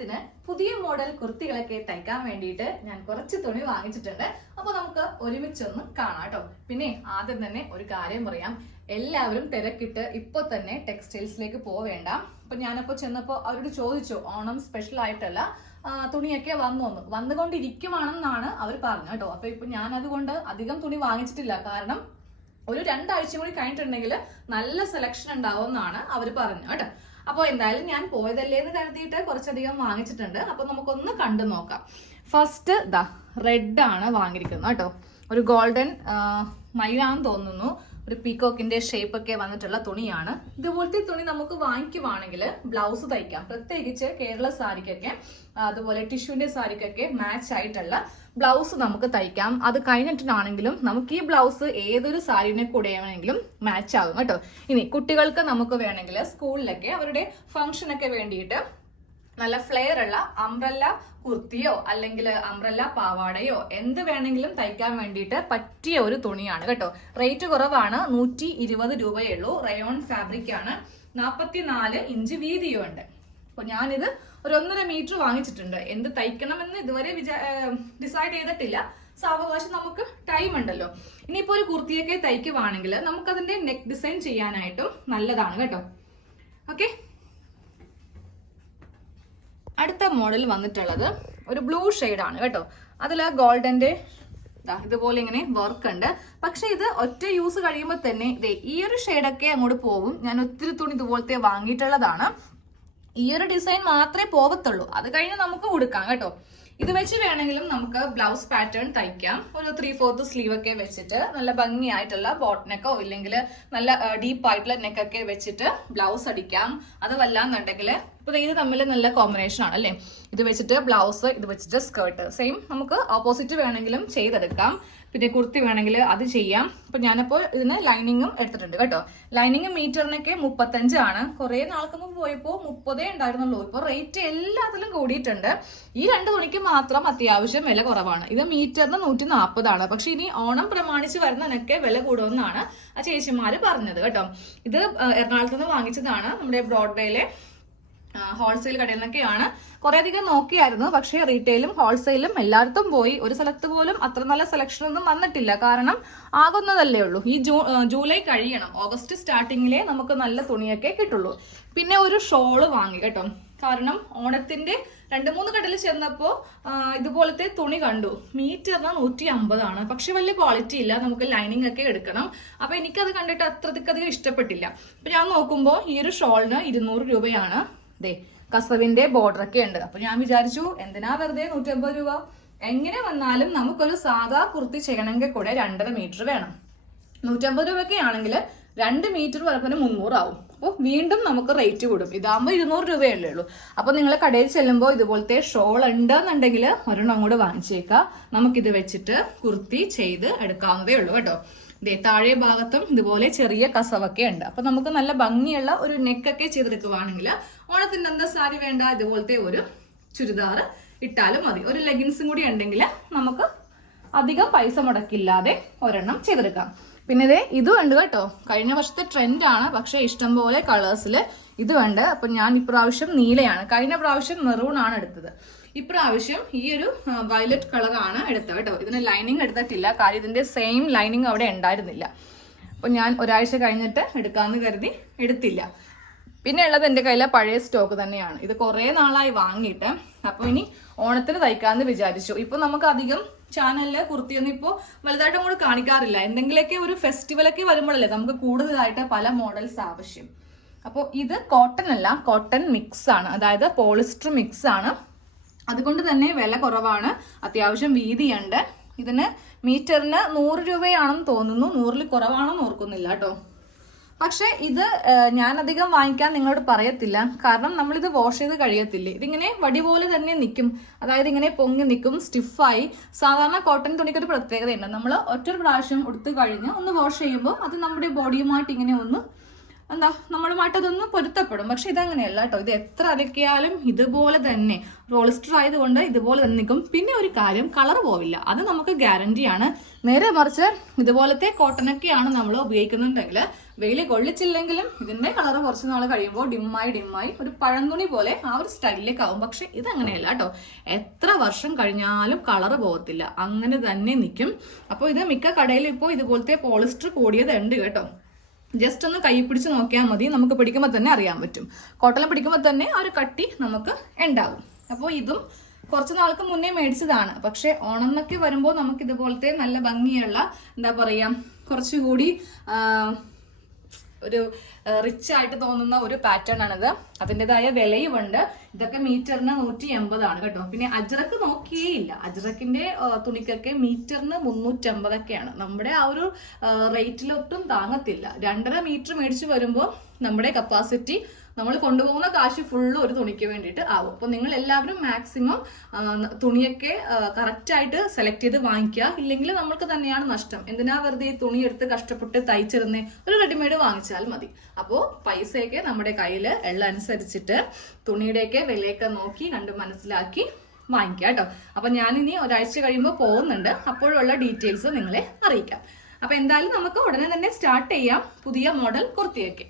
ഓണത്തിന് പുതിയ മോഡൽ കുർത്തികളൊക്കെ തയ്ക്കാൻ വേണ്ടിയിട്ട് ഞാൻ കുറച്ച് തുണി വാങ്ങിച്ചിട്ടുണ്ട്. അപ്പൊ നമുക്ക് ഒരുമിച്ചൊന്ന് കാണാം കേട്ടോ. പിന്നെ ആദ്യം തന്നെ ഒരു കാര്യം പറയാം, എല്ലാവരും തിരക്കിട്ട് ഇപ്പൊ തന്നെ ടെക്സ്റ്റൈൽസിലേക്ക് പോവേണ്ട. അപ്പൊ ഞാനപ്പോ ചെന്നപ്പോ അവരോട് ചോദിച്ചു, ഓണം സ്പെഷ്യൽ ആയിട്ടല്ല തുണിയൊക്കെ വന്നുകൊണ്ടിരിക്കുവാണെന്നാണ് അവർ പറഞ്ഞത് കേട്ടോ. അപ്പൊ ഇപ്പൊ ഞാൻ അതുകൊണ്ട് അധികം തുണി വാങ്ങിച്ചിട്ടില്ല, കാരണം ഒരു 2 ആഴ്ച കൂടി കഴിഞ്ഞിട്ടുണ്ടെങ്കിൽ നല്ല സെലക്ഷൻ ഉണ്ടാവും എന്നാണ് അവർ പറഞ്ഞത് കേട്ടോ. അപ്പോൾ എന്തായാലും ഞാൻ പോയതല്ലേ എന്ന് കരുതിയിട്ട് കുറച്ചധികം വാങ്ങിച്ചിട്ടുണ്ട്. അപ്പൊ നമുക്കൊന്ന് കണ്ടു നോക്കാം. ഫസ്റ്റ് റെഡ് ആണ് വാങ്ങിയിരിക്കുന്നത് കേട്ടോ. ഒരു ഗോൾഡൻ മയിലാന്ന് തോന്നുന്നു, ഒരു പീകോക്കിന്റെ ഷേപ്പ് ഒക്കെ വന്നിട്ടുള്ള തുണിയാണ്. ഇതുപോലത്തെ തുണി നമുക്ക് വാങ്ങിക്കുവാണെങ്കിൽ ബ്ലൗസ് തയ്ക്കാം. പ്രത്യേകിച്ച് കേരള സാരിക്കൊക്കെ അതുപോലെ ടിഷ്യൂന്റെ സാരിക്കൊക്കെ മാച്ച് ആയിട്ടുള്ള ബ്ലൗസ് നമുക്ക് തയ്ക്കാം. അത് കഴിഞ്ഞിട്ടാണെങ്കിലും നമുക്ക് ഈ ബ്ലൗസ് ഏതൊരു സാരിനെ കൂടെ വേണമെങ്കിലും മാച്ച് ആകും കേട്ടോ. ഇനി കുട്ടികൾക്ക് നമുക്ക് വേണമെങ്കിൽ സ്കൂളിലൊക്കെ അവരുടെ ഫംഗ്ഷനൊക്കെ വേണ്ടിയിട്ട് നല്ല ഫ്ലെയർ ഉള്ള അംബ്രല്ല കുർത്തിയോ അല്ലെങ്കിൽ അംബ്രല്ല പാവാടയോ എന്ത് വേണമെങ്കിലും തയ്ക്കാൻ വേണ്ടിയിട്ട് പറ്റിയ ഒരു തുണിയാണ് കേട്ടോ. റേറ്റ് കുറവാണ്, 120 രൂപയേ ഉള്ളൂ. റയോൺ ഫാബ്രിക് ആണ്, 44 ഇഞ്ച് വീതിയും ഉണ്ട്. അപ്പൊ ഞാനിത് ഒരു 1.5 മീറ്റർ വാങ്ങിച്ചിട്ടുണ്ട്. എന്ത് തയ്ക്കണമെന്ന് ഇതുവരെ ഡിസൈഡ് ചെയ്തിട്ടില്ല. സാവകാശം നമുക്ക് ടൈം ഉണ്ടല്ലോ. ഇനിയിപ്പോ ഒരു കുർത്തിയൊക്കെ തയ്ക്കുവാണെങ്കിൽ നമുക്കതിന്റെ നെക്ക് ഡിസൈൻ ചെയ്യാനായിട്ടും നല്ലതാണ് കേട്ടോ. ഓക്കെ, അടുത്ത മോഡൽ വന്നിട്ടുള്ളത് ഒരു ബ്ലൂ ആണ് കേട്ടോ. അതിൽ ഗോൾഡന്റെ ഇതുപോലെ ഇങ്ങനെ വർക്ക് ഉണ്ട്. പക്ഷെ ഇത് ഒറ്റ യൂസ് കഴിയുമ്പോൾ തന്നെ ഈ ഒരു ഷെയ്ഡൊക്കെ അങ്ങോട്ട് പോകും. ഞാൻ ഒത്തിരി തുണി ഇതുപോലത്തെ വാങ്ങിയിട്ടുള്ളതാണ്. ഈ ഒരു ഡിസൈൻ മാത്രമേ പോകത്തുള്ളൂ, അത് കഴിഞ്ഞ് നമുക്ക് കൊടുക്കാം കേട്ടോ. ഇത് വെച്ച് വേണമെങ്കിലും നമുക്ക് ബ്ലൗസ് പാറ്റേൺ തയ്ക്കാം. ഒരു 3/4 സ്ലീവ് ഒക്കെ വെച്ചിട്ട് നല്ല ഭംഗിയായിട്ടുള്ള ബോട്ട് നെക്കോ ഇല്ലെങ്കിൽ നല്ല ഡീപ്പ് ആയിട്ടുള്ള നെക്കൊക്കെ വെച്ചിട്ട് ബ്ലൗസ് അടിക്കാം. അത് വല്ലാന്നുണ്ടെങ്കിൽ ഇപ്പൊ ഇത് തമ്മിൽ നല്ല കോമ്പിനേഷൻ ആണ് അല്ലേ. ഇത് വെച്ചിട്ട് ബ്ലൗസ്, ഇത് വെച്ചിട്ട് സ്കേർട്ട്, സെയിം നമുക്ക് ഓപ്പോസിറ്റ് വേണമെങ്കിലും ചെയ്തെടുക്കാം. പിന്നെ കുർത്തി വേണമെങ്കിൽ അത് ചെയ്യാം. അപ്പൊ ഞാനിപ്പോൾ ഇതിന് ലൈനിങ്ങും എടുത്തിട്ടുണ്ട് കേട്ടോ. ലൈനിങ് മീറ്ററിനൊക്കെ 35 ആണ്. കുറെ നാൾക്ക് മുമ്പ് പോയപ്പോൾ 30 ഉണ്ടായിരുന്നുള്ളൂ. ഇപ്പൊ റേറ്റ് എല്ലാത്തിലും കൂടിയിട്ടുണ്ട്. ഈ 2 തുണിക്ക് മാത്രം അത്യാവശ്യം വില കുറവാണ്. ഇത് മീറ്ററിന് 140 ആണ്. പക്ഷെ ഇനി ഓണം പ്രമാണിച്ച് വരുന്നതിനൊക്കെ വില കൂടുമെന്നാണ് ആ ചേച്ചിമാര് പറഞ്ഞത് കേട്ടോ. ഇത് എറണാകുളത്ത് നിന്ന് വാങ്ങിച്ചതാണ്. നമ്മുടെ ബ്രോഡ്വേയിലെ ഹോൾസെയിൽ കടയിൽ നിന്നൊക്കെയാണ്. കുറെ അധികം നോക്കിയായിരുന്നു, പക്ഷേ റീറ്റെയിലും ഹോൾസെയിലും എല്ലായിടത്തും പോയി. ഒരു സ്ഥലത്ത് പോലും അത്ര നല്ല സെലക്ഷൻ ഒന്നും വന്നിട്ടില്ല, കാരണം ആകുന്നതല്ലേ ഉള്ളൂ. ഈ ജൂലൈ കഴിയണം, ഓഗസ്റ്റ് സ്റ്റാർട്ടിങ്ങിലേ നമുക്ക് നല്ല തുണിയൊക്കെ കിട്ടുള്ളൂ. പിന്നെ ഒരു ഷോള് വാങ്ങി കേട്ടോ, കാരണം ഓണത്തിന്റെ 2-3 കടയിൽ ചെന്നപ്പോ ഇതുപോലത്തെ തുണി കണ്ടു. മീറ്ററിന് 150 ആണ്. പക്ഷെ വലിയ ക്വാളിറ്റി ഇല്ല, നമുക്ക് ലൈനിങ് ഒക്കെ എടുക്കണം. അപ്പൊ എനിക്കത് കണ്ടിട്ട് അത്രയ്ക്കധികം ഇഷ്ടപ്പെട്ടില്ല. അപ്പൊ ഞാൻ നോക്കുമ്പോൾ ഈ ഒരു ഷോളിന് 200 രൂപയാണ്. കസവിന്റെ ബോർഡർ ഒക്കെ ഉണ്ട്. അപ്പൊ ഞാൻ വിചാരിച്ചു, എന്തിനാ വെറുതെ 150 രൂപ. എങ്ങനെ വന്നാലും നമുക്കൊരു സാധാ കുർത്തി ചെയ്യണമെങ്കിൽ കൂടെ 2.5 മീറ്റർ വേണം. 150 രൂപയൊക്കെ ആണെങ്കിൽ 2 മീറ്റർ വരപ്പിന് 300 ആവും. അപ്പോൾ വീണ്ടും നമുക്ക് റേറ്റ് കൂടും. ഇതാകുമ്പോൾ 200 രൂപയല്ലേ ഉള്ളൂ. അപ്പൊ നിങ്ങൾ കടയിൽ ചെല്ലുമ്പോൾ ഇതുപോലത്തെ ഷോൾ ഉണ്ടെന്നുണ്ടെങ്കിൽ ഒരെണ്ണം അങ്ങോട്ട് വാങ്ങിച്ചേക്കാം. നമുക്കിത് വെച്ചിട്ട് കുർത്തി ചെയ്ത് എടുക്കാവുന്നതേ ഉള്ളൂ കേട്ടോ. താഴെ ഭാഗത്തും ഇതുപോലെ ചെറിയ കസവൊക്കെ ഉണ്ട്. അപ്പൊ നമുക്ക് നല്ല ഭംഗിയുള്ള ഒരു നെക്കൊക്കെ ചെയ്തെടുക്കുവാണെങ്കിൽ ഓണത്തിന്റെ എന്താ സാരി വേണ്ട, ഇതുപോലത്തെ ഒരു ചുരിദാർ ഇട്ടാലും മതി. ഒരു ലെഗിൻസും കൂടി ഉണ്ടെങ്കിൽ നമുക്ക് അധികം പൈസ മുടക്കില്ലാതെ ഒരെണ്ണം ചെയ്തെടുക്കാം. പിന്നെ ഇതും ഉണ്ട് കേട്ടോ. കഴിഞ്ഞ വർഷത്തെ ട്രെൻഡാണ്, പക്ഷെ ഇഷ്ടംപോലെ കളേഴ്സിൽ ഇതുണ്ട്. അപ്പൊ ഞാൻ ഇപ്രാവശ്യം നീലയാണ്, കഴിഞ്ഞ പ്രാവശ്യം മെറൂൺ ആണ് എടുത്തത്. ഇപ്രാവശ്യം ഈ ഒരു വയലറ്റ് കളറാണ് എടുത്തത് കേട്ടോ. ഇതിന് ലൈനിങ് എടുത്തിട്ടില്ല, കാര്യം ഇതിന്റെ സെയിം ലൈനിങ് അവിടെ ഉണ്ടായിരുന്നില്ല. അപ്പൊ ഞാൻ ഒരാഴ്ച കഴിഞ്ഞിട്ട് എടുക്കാന്ന് കരുതി എടുത്തില്ല. പിന്നെ ഉള്ളത് എൻ്റെ കയ്യിലെ പഴയ സ്റ്റോക്ക് തന്നെയാണ്. ഇത് കുറെ നാളായി വാങ്ങിയിട്ട്. അപ്പൊ ഇനി ഓണത്തിന് തയ്ക്കാന്ന് വിചാരിച്ചു. ഇപ്പൊ നമുക്ക് അധികം ചാനലില് കുർത്തിയൊന്നും ഇപ്പോൾ വലുതായിട്ടും കൂടെ കാണിക്കാറില്ല. എന്തെങ്കിലുമൊക്കെ ഒരു ഫെസ്റ്റിവലൊക്കെ വരുമ്പോഴല്ലേ നമുക്ക് കൂടുതലായിട്ട് പല മോഡൽസ് ആവശ്യം. അപ്പോൾ ഇത് കോട്ടൺ അല്ല, കോട്ടൺ മിക്സ് ആണ്, അതായത് പോളിസ്റ്റർ മിക്സ് ആണ്. അതുകൊണ്ട് തന്നെ വില കുറവാണ്, അത്യാവശ്യം വീതിയുണ്ട്. ഇതിന് മീറ്ററിന് 100 രൂപയാണെന്ന് തോന്നുന്നു. 100-ൽ കുറവാണെന്ന് ഓർക്കുന്നില്ല കേട്ടോ. പക്ഷെ ഇത് ഞാൻ അധികം വാങ്ങിക്കാൻ നിങ്ങളോട് പറയത്തില്ല, കാരണം നമ്മളിത് വാഷ് ചെയ്ത് കഴിയത്തില്ലേ. ഇതിങ്ങനെ വടി പോലെ തന്നെ നിൽക്കും, അതായത് ഇങ്ങനെ പൊങ്ങി നിൽക്കും, സ്റ്റിഫായി. സാധാരണ കോട്ടൺ തുണിക്കൊരു പ്രത്യേകതയുണ്ട്, നമ്മൾ ഒറ്റൊരു പ്രാവശ്യം എടുത്ത് കഴിഞ്ഞ് ഒന്ന് വാഷ് ചെയ്യുമ്പോൾ അത് നമ്മുടെ ബോഡിയുമായിട്ട് ഇങ്ങനെ ഒന്ന് നമ്മളുമായിട്ട് അതൊന്ന് പൊരുത്തപ്പെടും. പക്ഷെ ഇതങ്ങനെയല്ല കേട്ടോ. ഇത് എത്ര അലക്കിയാലും ഇതുപോലെ തന്നെ പോളിസ്റ്റർ ആയതുകൊണ്ട് ഇതുപോലെ തന്നെ നിൽക്കും. പിന്നെ ഒരു കാര്യം, കളർ പോവില്ല, അത് നമുക്ക് ഗ്യാരണ്ടിയാണ്. നേരെ മറിച്ച് ഇതുപോലത്തെ കോട്ടനൊക്കെയാണ് നമ്മൾ ഉപയോഗിക്കുന്നുണ്ടെങ്കിൽ വെയിൽ കൊള്ളിച്ചില്ലെങ്കിലും ഇതിന്റെ കളർ കുറച്ച് നാൾ കഴിയുമ്പോൾ ഡിമ്മായി ഒരു പഴന്തുണി പോലെ ആ ഒരു സ്റ്റൈലിലേക്ക് ആവും. പക്ഷെ ഇതങ്ങനെയല്ല കേട്ടോ, എത്ര വർഷം കഴിഞ്ഞാലും കളർ പോകത്തില്ല, അങ്ങനെ തന്നെ നിൽക്കും. അപ്പോൾ ഇത് മിക്ക കടയിലും ഇപ്പോൾ ഇതുപോലത്തെ പോളിസ്റ്റർ കൂടിയത് ഉണ്ട് കേട്ടോ. ജസ്റ്റ് ഒന്ന് കൈ പിടിച്ച് നോക്കിയാൽ മതി, നമുക്ക് പിടിക്കുമ്പോൾ തന്നെ അറിയാൻ പറ്റും. കോട്ടൺ പിടിക്കുമ്പോൾ തന്നെ ആ ഒരു കട്ടി നമുക്ക് ഉണ്ടാകും. അപ്പോൾ ഇതും കുറച്ച് നാൾക്ക് മുന്നേ മേടിച്ചതാണ്. പക്ഷെ ഓണം എന്നൊക്കെ വരുമ്പോൾ നമുക്ക് ഇതുപോലത്തെ നല്ല ഭംഗിയുള്ള എന്താ പറയാ കുറച്ചുകൂടി ഒരു റിച്ച് ആയിട്ട് തോന്നുന്ന ഒരു പാറ്റേൺ ആണിത്. അതിൻ്റെതായ വിലയുമുണ്ട്. ഇതൊക്കെ മീറ്ററിന് 180 കേട്ടോ. പിന്നെ അജ്രക്ക് നോക്കിയേയില്ല, അജ്രക്കിന്റെ തുണിക്കൊക്കെ മീറ്ററിന് 350 നമ്മുടെ ആ ഒരു റേറ്റിലൊട്ടും താങ്ങത്തില്ല. 2.5 മീറ്റർ മേടിച്ചു വരുമ്പോൾ നമ്മുടെ കപ്പാസിറ്റി നമ്മൾ കൊണ്ടുപോകുന്ന കാശ് ഫുള്ള് ഒരു തുണിക്ക് വേണ്ടിയിട്ട് ആവും. അപ്പോൾ നിങ്ങൾ എല്ലാവരും മാക്സിമം തുണിയൊക്കെ കറക്റ്റായിട്ട് സെലക്ട് ചെയ്ത് വാങ്ങിക്കുക. ഇല്ലെങ്കിൽ നമ്മൾക്ക് തന്നെയാണ് നഷ്ടം. എന്തിനാ വെറുതെ ഈ തുണി എടുത്ത് കഷ്ടപ്പെട്ട് തയ്ച്ചിരുന്നേ, ഒരു റെഡിമെയ്ഡ് വാങ്ങിച്ചാൽ മതി. അപ്പോൾ പൈസയൊക്കെ നമ്മുടെ കയ്യിൽ ഉള്ള അനുസരിച്ചിട്ട് തുണിയുടെയൊക്കെ വിലയൊക്കെ നോക്കി കണ്ട് മനസ്സിലാക്കി വാങ്ങിക്കുക കേട്ടോ. അപ്പൊ ഞാനിനി ഒരാഴ്ച കഴിയുമ്പോൾ പോകുന്നുണ്ട്, അപ്പോഴുള്ള ഡീറ്റെയിൽസ് നിങ്ങളെ അറിയിക്കാം. അപ്പൊ എന്തായാലും നമുക്ക് ഉടനെ തന്നെ സ്റ്റാർട്ട് ചെയ്യാം പുതിയ മോഡൽ കുർത്തിയൊക്കെ.